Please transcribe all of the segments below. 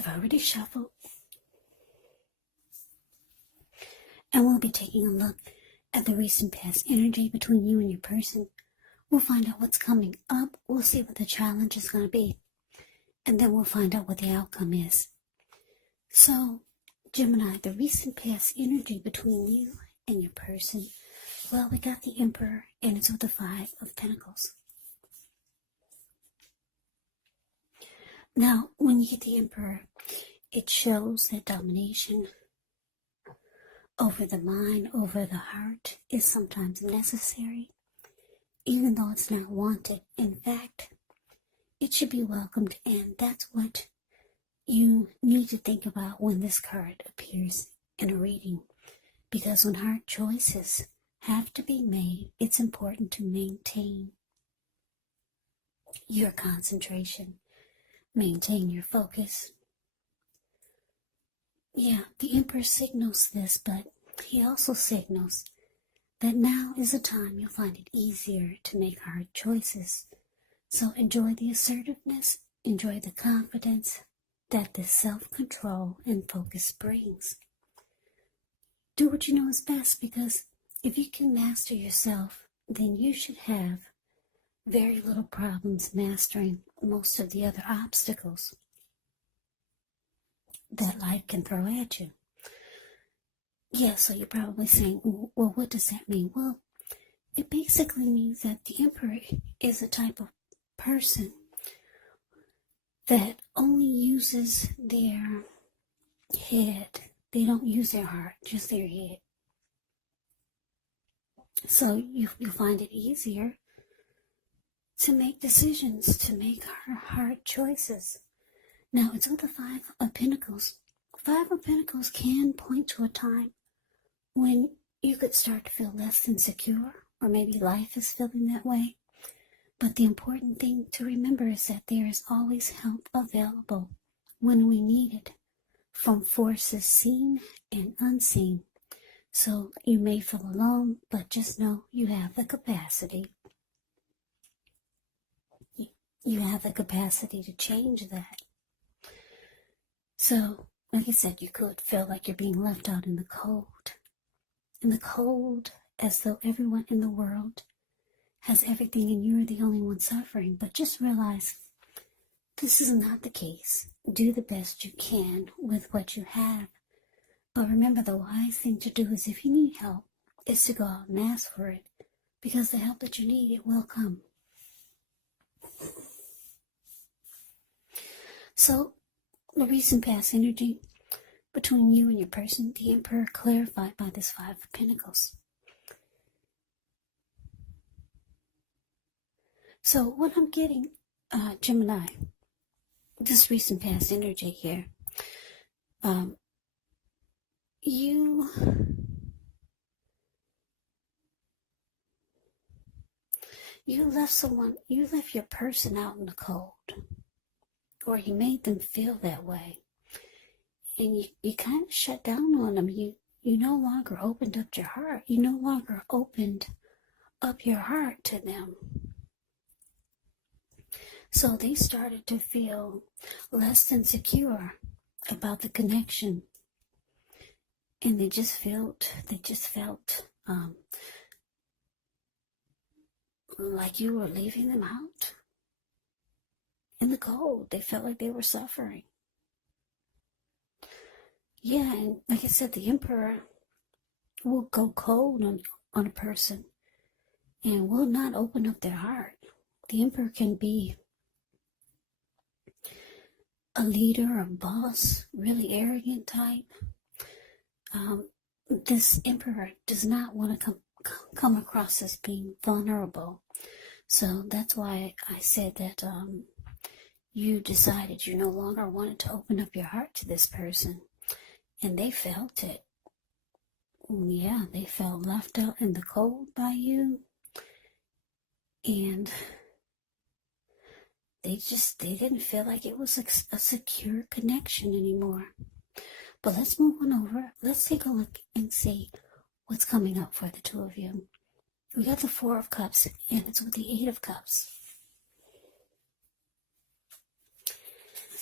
I've already shuffled, and we'll be taking a look at the recent past energy between you and your person. We'll find out what's coming up. We'll see what the challenge is going to be, and then we'll find out what the outcome is. So, Gemini, the recent past energy between you and your person. Well, we got the Emperor, and it's with the 5 of Pentacles. Now, when you get the Emperor, it shows that domination over the mind, over the heart, is sometimes necessary, even though it's not wanted. In fact, it should be welcomed, and that's what you need to think about when this card appears in a reading. Because when hard choices have to be made, it's important to maintain your concentration, maintain your focus. Yeah, the Emperor signals this, but he also signals that now is a time you'll find it easier to make hard choices. So enjoy the assertiveness, enjoy the confidence that this self-control and focus brings. Do what you know is best, because if you can master yourself, then you should have very little problems mastering most of the other obstacles that life can throw at you. Yeah, so you're probably saying, well, what does that mean? Well, it basically means that the Emperor is a type of person that only uses their head. They don't use their heart, just their head. So you'll find it easier to make decisions, to make hard choices. Now, it's with the 5 of Pentacles. 5 of Pentacles can point to a time when you could start to feel less than secure, or maybe life is feeling that way. But the important thing to remember is that there is always help available when we need it, from forces seen and unseen. So you may feel alone, but just know you have the capacity. You have the capacity to change that. So, like I said, you could feel like you're being left out in the cold. In the cold, as though everyone in the world has everything and you're the only one suffering. But just realize this is not the case. Do the best you can with what you have. But remember, the wise thing to do is, if you need help, is to go out and ask for it. Because the help that you need, it will come. So, the recent past energy between you and your person, the Emperor, clarified by this 5 of Pentacles. So what I'm getting, Gemini, this recent past energy here, you left your person out in the cold, or you made them feel that way. And you kind of shut down on them. You no longer opened up your heart. You no longer opened up your heart to them. So they started to feel less than secure about the connection. And they just felt like you were leaving them out in the cold. They felt like they were suffering. Yeah, and like I said, the Emperor will go cold on a person and will not open up their heart. The Emperor can be a leader, a boss, really arrogant type. This Emperor does not want to come across as being vulnerable. So that's why I said that you decided you no longer wanted to open up your heart to this person. And they felt it. Yeah, they felt left out in the cold by you. And they didn't feel like it was a secure connection anymore. But let's move on over. Let's take a look and see what's coming up for the two of you. We got the 4 of Cups, and it's with the 8 of Cups.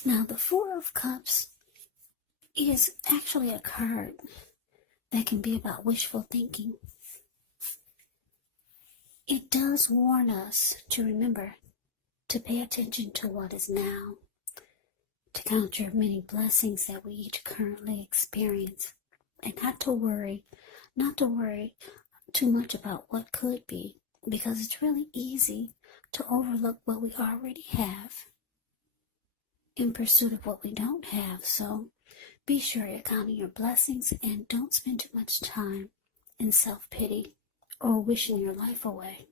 Now, the Four of Cups is actually a card that can be about wishful thinking. It does warn us to remember to pay attention to what is now, to count your many blessings that we each currently experience, and not to worry too much about what could be, because it's really easy to overlook what we already have in pursuit of what we don't have. So be sure you're counting your blessings and don't spend too much time in self-pity or wishing your life away.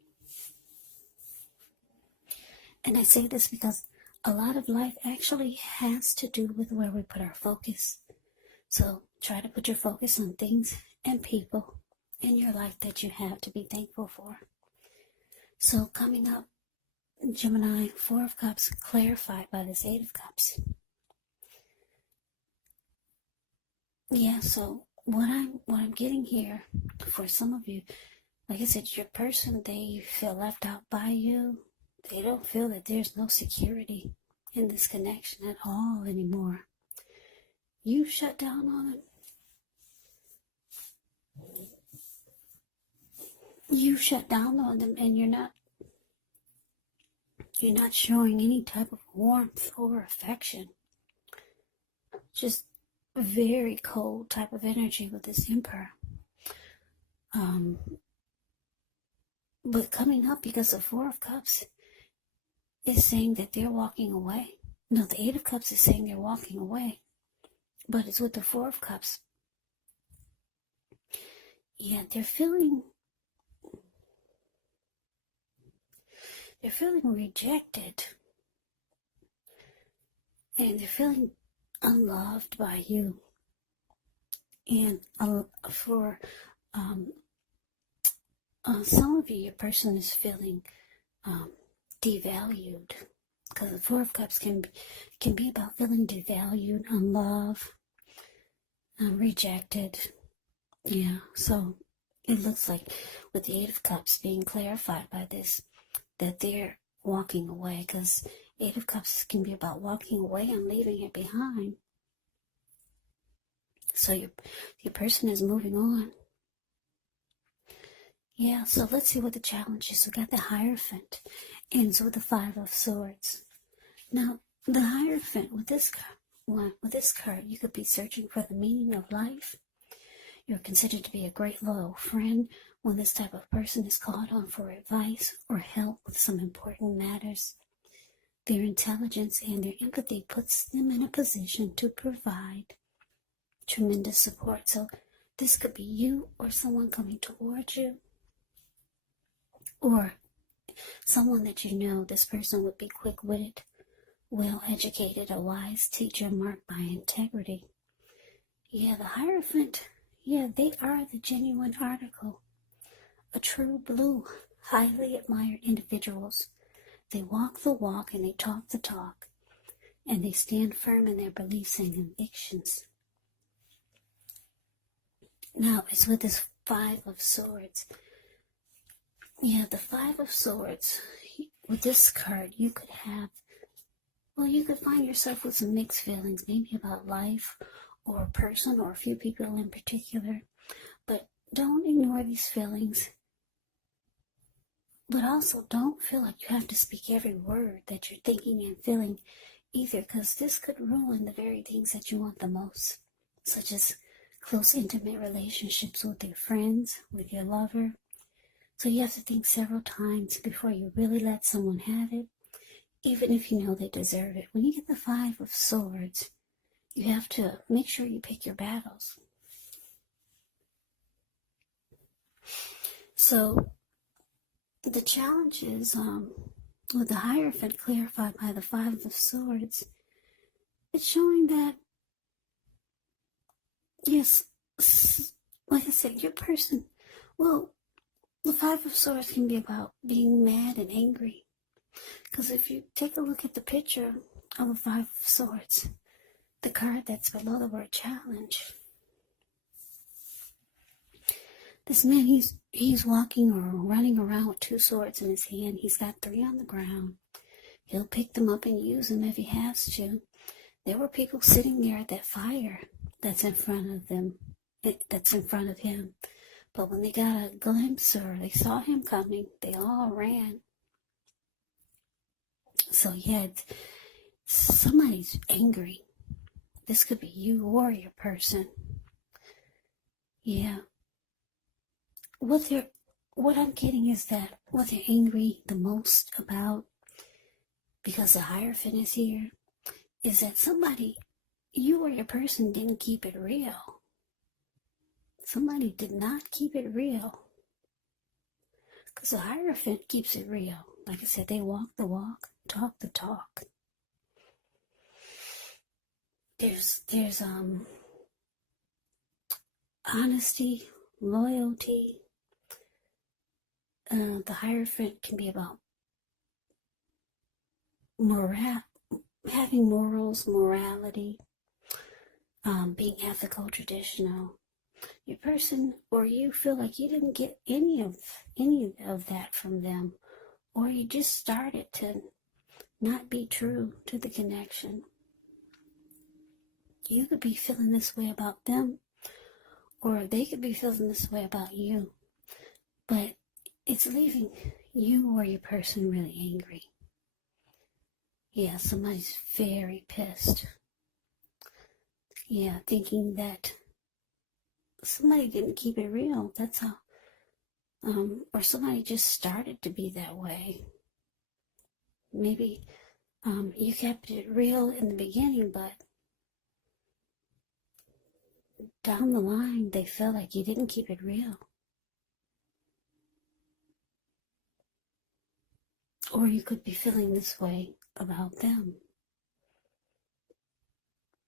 And I say this because a lot of life actually has to do with where we put our focus. So try to put your focus on things and people in your life that you have to be thankful for. So coming up, Gemini, Four of Cups, clarified by this Eight of Cups. Yeah, so what I'm getting here for some of you, like I said, your person, they feel left out by you. They don't feel that there's no security in this connection at all anymore. You shut down on them. You shut down on them, and you're not showing any type of warmth or affection. Just a very cold type of energy with this Emperor. But coming up, because the Four of Cups is saying that they're walking away. No, the Eight of Cups is saying they're walking away. But it's with the Four of Cups. Yeah, they're feeling rejected. And they're feeling unloved by you. And for some of you, your person is feeling devalued. Because the Four of Cups can be about feeling devalued, unloved, rejected. Yeah, so it looks like with the Eight of Cups being clarified by this, that they're walking away, because Eight of Cups can be about walking away and leaving it behind. So your person is moving on. Yeah, so let's see what the challenge is. We got the Hierophant, ends with the Five of Swords. Now, the Hierophant, with this card, you could be searching for the meaning of life. You're considered to be a great loyal friend when this type of person is called on for advice or help with some important matters. Their intelligence and their empathy puts them in a position to provide tremendous support. So this could be you or someone coming towards you, or someone that you know. This person would be quick-witted, well-educated, a wise teacher marked by integrity. Yeah, the Hierophant, yeah, they are the genuine article. A true blue, highly admired individuals. They walk the walk and they talk the talk. And they stand firm in their beliefs and convictions. Now, it's with this Five of Swords. Yeah, the Five of Swords. With this card, you could find yourself with some mixed feelings, maybe about life or a person or a few people in particular. But don't ignore these feelings. But also don't feel like you have to speak every word that you're thinking and feeling either, because this could ruin the very things that you want the most, such as close, intimate relationships with your friends, with your lover. So you have to think several times before you really let someone have it, even if you know they deserve it. When you get the Five of Swords, you have to make sure you pick your battles. So the challenge is, with the Hierophant clarified by the Five of Swords, it's showing that, yes, like I said, your person, well, the Five of Swords can be about being mad and angry. Because if you take a look at the picture of the Five of Swords, the card that's below the word challenge, this man, he's walking or running around with two swords in his hand. He's got three on the ground. He'll pick them up and use them if he has to. There were people sitting there at that fire that's in front of them, that's in front of him. But when they got a glimpse or they saw him coming, they all ran. So yeah, somebody's angry. This could be you or your person. Yeah. What I'm getting is that what they're angry the most about, because the Hierophant is here, is that somebody, you or your person, didn't keep it real. Somebody did not keep it real. Because the Hierophant keeps it real. Like I said, they walk the walk, talk the talk. There's honesty, loyalty. The Hierophant can be about having morals, morality, being ethical, traditional. Your person or you feel like you didn't get any of that from them, or you just started to not be true to the connection. You could be feeling this way about them, or they could be feeling this way about you, but it's leaving you or your person really angry. Yeah, somebody's very pissed. Yeah, thinking that somebody didn't keep it real. That's how, or somebody just started to be that way. Maybe you kept it real in the beginning, but down the line, they felt like you didn't keep it real. Or you could be feeling this way about them.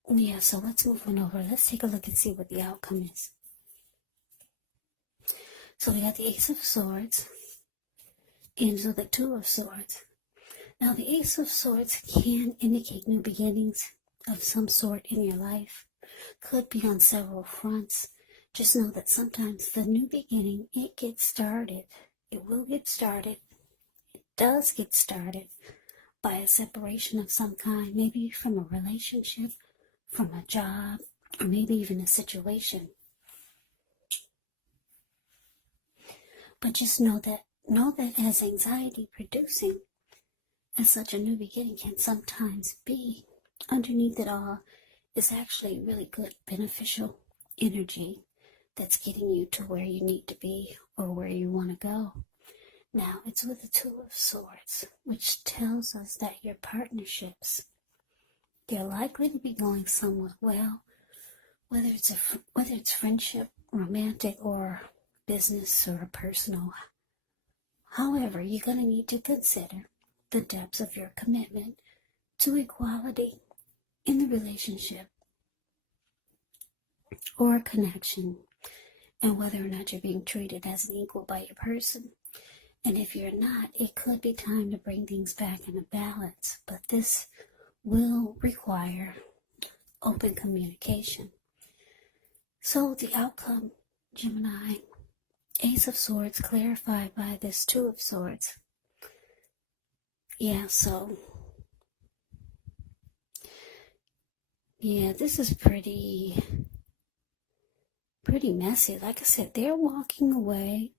Yeah, so let's move on over. Let's take a look and see what the outcome is. So we got the Ace of Swords and so the Two of Swords. Now the Ace of Swords can indicate new beginnings of some sort in your life. Could be on several fronts. Just know that sometimes the new beginning, it gets started. It will get started. It does get started by a separation of some kind, maybe from a relationship, from a job, or maybe even a situation. But just know that as anxiety producing, as such a new beginning can sometimes be, underneath it all is actually really good, beneficial energy that's getting you to where you need to be or where you want to go. Now, it's with the Two of Swords, which tells us that your partnerships, they're likely to be going somewhat well, whether it's friendship, romantic, or business or personal. However, you're going to need to consider the depths of your commitment to equality in the relationship or connection, and whether or not you're being treated as an equal by your person. And if you're not, it could be time to bring things back into balance, but this will require open communication. So the outcome, Gemini, Ace of Swords clarified by this Two of Swords. Yeah, so yeah, this is pretty messy. Like I said, they're walking away.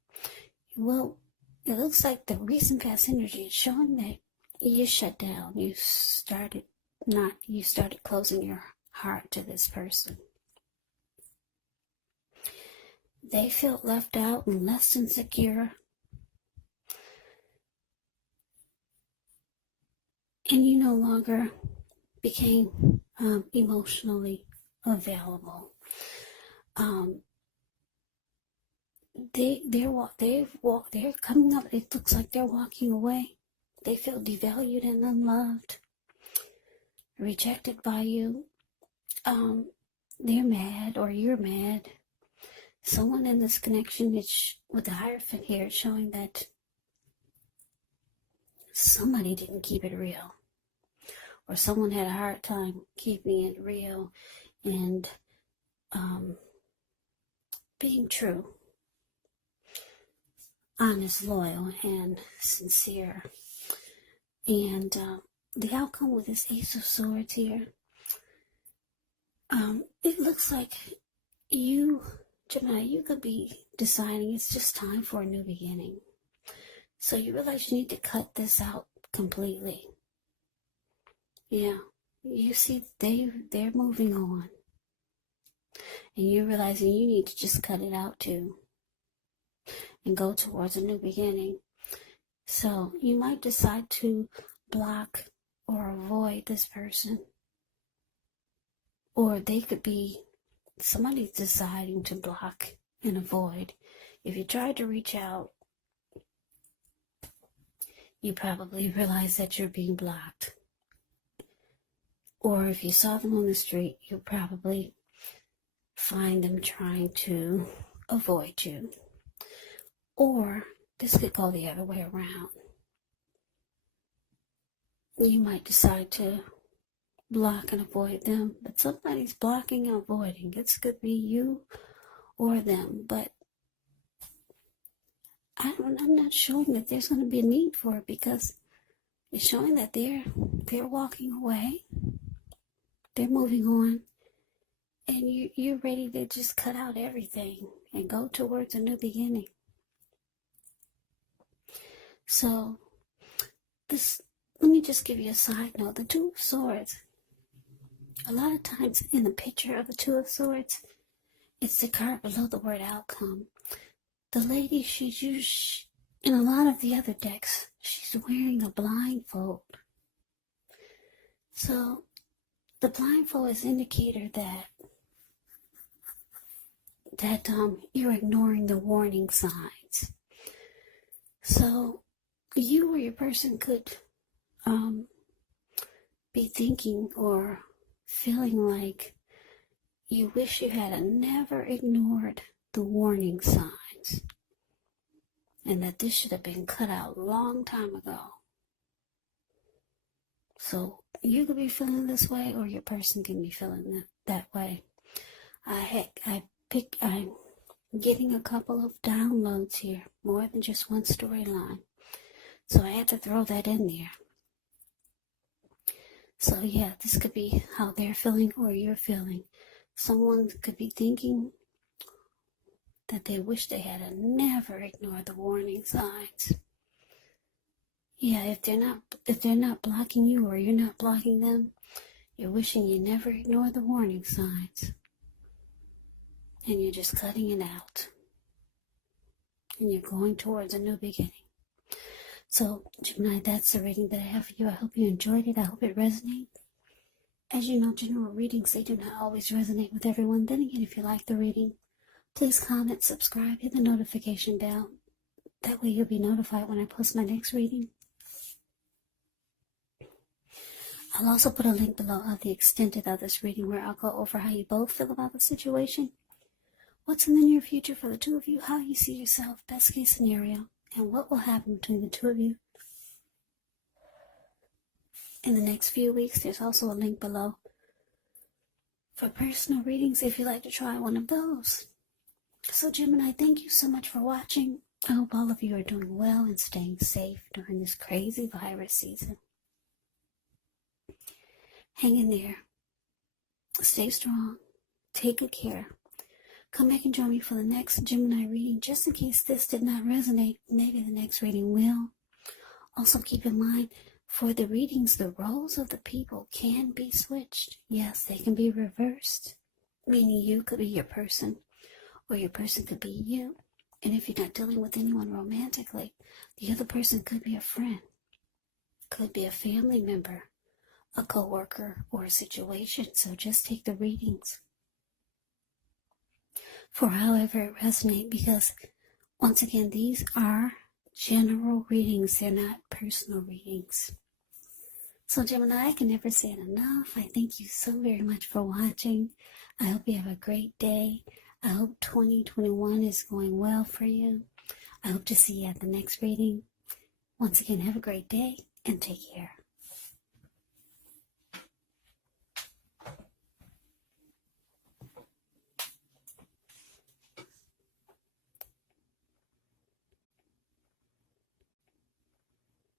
Well, it looks like the recent past energy is showing that you shut down. You started closing your heart to this person. They felt left out and less insecure. And you no longer became emotionally available. They're coming up. It looks like they're walking away. They feel devalued and unloved, rejected by you. They're mad, or you're mad. Someone in this connection is with the Hierophant here, showing that somebody didn't keep it real, or someone had a hard time keeping it real and being true, honest, loyal, and sincere. And the outcome with this Ace of Swords here, It looks like you, Gemini, you could be deciding it's just time for a new beginning. So you realize you need to cut this out completely. Yeah, you see they're moving on. And you're realizing you need to just cut it out too. And go towards a new beginning. So you might decide to block or avoid this person. Or they could be, somebody's deciding to block and avoid. If you try to reach out, you probably realize that you're being blocked. Or if you saw them on the street, you'll probably find them trying to avoid you. Or this could go the other way around. You might decide to block and avoid them, but somebody's blocking and avoiding. This could be you or them, but I'm not showing that there's going to be a need for it, because it's showing that they're walking away, they're moving on, and you're ready to just cut out everything and go towards a new beginning. So let me just give you a side note. The Two of Swords, a lot of times in the picture of the Two of Swords, it's the card below the word outcome. The lady, she's used, in a lot of the other decks, she's wearing a blindfold. So the blindfold is an indicator that you're ignoring the warning signs. So you or your person could be thinking or feeling like you wish you had never ignored the warning signs, and that this should have been cut out a long time ago. So you could be feeling this way, or your person can be feeling that way. I'm getting a couple of downloads here, more than just one storyline. So I had to throw that in there. So yeah, this could be how they're feeling or you're feeling. Someone could be thinking that they wish they had never ignored the warning signs. Yeah, if they're not blocking you or you're not blocking them, you're wishing you never ignored the warning signs. And you're just cutting it out. And you're going towards a new beginning. So, Gemini, that's the reading that I have for you. I hope you enjoyed it. I hope it resonated. As you know, general readings, they do not always resonate with everyone. Then again, if you like the reading, please comment, subscribe, hit the notification bell. That way you'll be notified when I post my next reading. I'll also put a link below of the extended of this reading, where I'll go over how you both feel about the situation, what's in the near future for the two of you, how you see yourself, best case scenario, and what will happen between the two of you in the next few weeks. There's also a link below for personal readings if you'd like to try one of those. So Gemini, thank you so much for watching. I hope all of you are doing well and staying safe during this crazy virus season. Hang in there. Stay strong. Take good care. Come back and join me for the next Gemini reading. Just in case this did not resonate, maybe the next reading will. Also keep in mind, for the readings, the roles of the people can be switched. Yes, they can be reversed. Meaning you could be your person, or your person could be you. And if you're not dealing with anyone romantically, the other person could be a friend, could be a family member, a co-worker, or a situation. So just take the readings for however it resonates, because once again, these are general readings. They're not personal readings. So Gemini, I can never say it enough. I thank you so very much for watching. I hope you have a great day. I hope 2021 is going well for you. I hope to see you at the next reading. Once again, have a great day and take care.